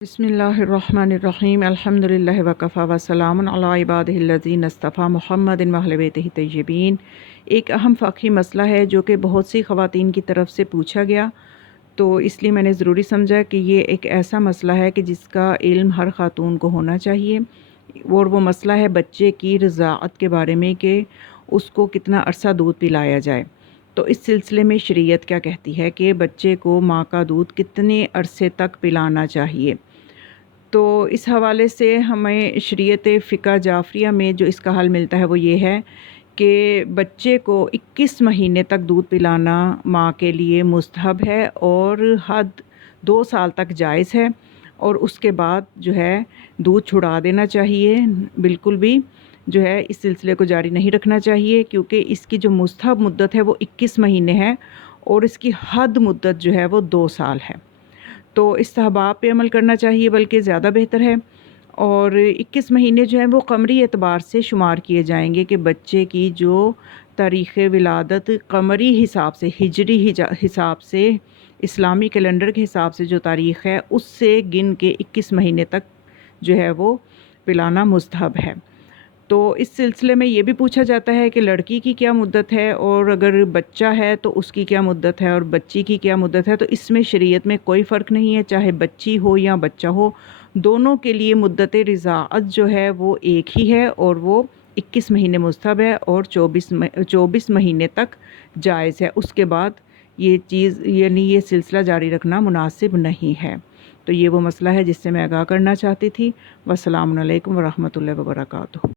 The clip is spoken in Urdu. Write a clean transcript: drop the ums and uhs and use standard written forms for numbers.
بسم اللہ الرحمن الرحیم الحمدللہ وکفی وسلام علی عبادہ الذین اصطفی محمد واہل بیتہ طیبین۔ ایک اہم فقہی مسئلہ ہے جو کہ بہت سی خواتین کی طرف سے پوچھا گیا، تو اس لیے میں نے ضروری سمجھا کہ یہ ایک ایسا مسئلہ ہے کہ جس کا علم ہر خاتون کو ہونا چاہیے، اور وہ مسئلہ ہے بچے کی رضاعت کے بارے میں کہ اس کو کتنا عرصہ دودھ پلایا جائے۔ تو اس سلسلے میں شریعت کیا کہتی ہے کہ بچے کو ماں کا دودھ کتنے عرصے تک پلانا چاہیے۔ تو اس حوالے سے ہمیں شریعت فقہ جعفریہ میں جو اس کا حل ملتا ہے وہ یہ ہے کہ بچے کو 21 مہینے تک دودھ پلانا ماں کے لیے مستحب ہے اور حد 2 سال تک جائز ہے، اور اس کے بعد جو ہے دودھ چھڑا دینا چاہیے، بالکل بھی جو ہے اس سلسلے کو جاری نہیں رکھنا چاہیے، کیونکہ اس کی جو مستحب مدت ہے وہ 21 مہینے ہے اور اس کی حد مدت جو ہے وہ 2 سال ہے۔ تو استحباب پہ عمل کرنا چاہیے بلکہ زیادہ بہتر ہے، اور 21 مہینے جو ہیں وہ قمری اعتبار سے شمار کیے جائیں گے کہ بچے کی جو تاریخ ولادت قمری حساب سے، ہجری حساب سے، اسلامی کیلنڈر کے حساب سے جو تاریخ ہے اس سے گن کے 21 مہینے تک جو ہے وہ پلانا مستحب ہے۔ تو اس سلسلے میں یہ بھی پوچھا جاتا ہے کہ لڑکی کی کیا مدت ہے، اور اگر بچہ ہے تو اس کی کیا مدت ہے، اور بچی کی کیا مدت ہے۔ تو اس میں شریعت میں کوئی فرق نہیں ہے، چاہے بچی ہو یا بچہ ہو، دونوں کے لیے مدت رضاعت جو ہے وہ ایک ہی ہے، اور وہ 21 مہینے مستحب ہے اور 24 مہینے تک جائز ہے۔ اس کے بعد یہ چیز یعنی یہ سلسلہ جاری رکھنا مناسب نہیں ہے۔ تو یہ وہ مسئلہ ہے جس سے میں آگاہ کرنا چاہتی تھی۔ والسلام علیکم ورحمۃ اللہ وبرکاتہ۔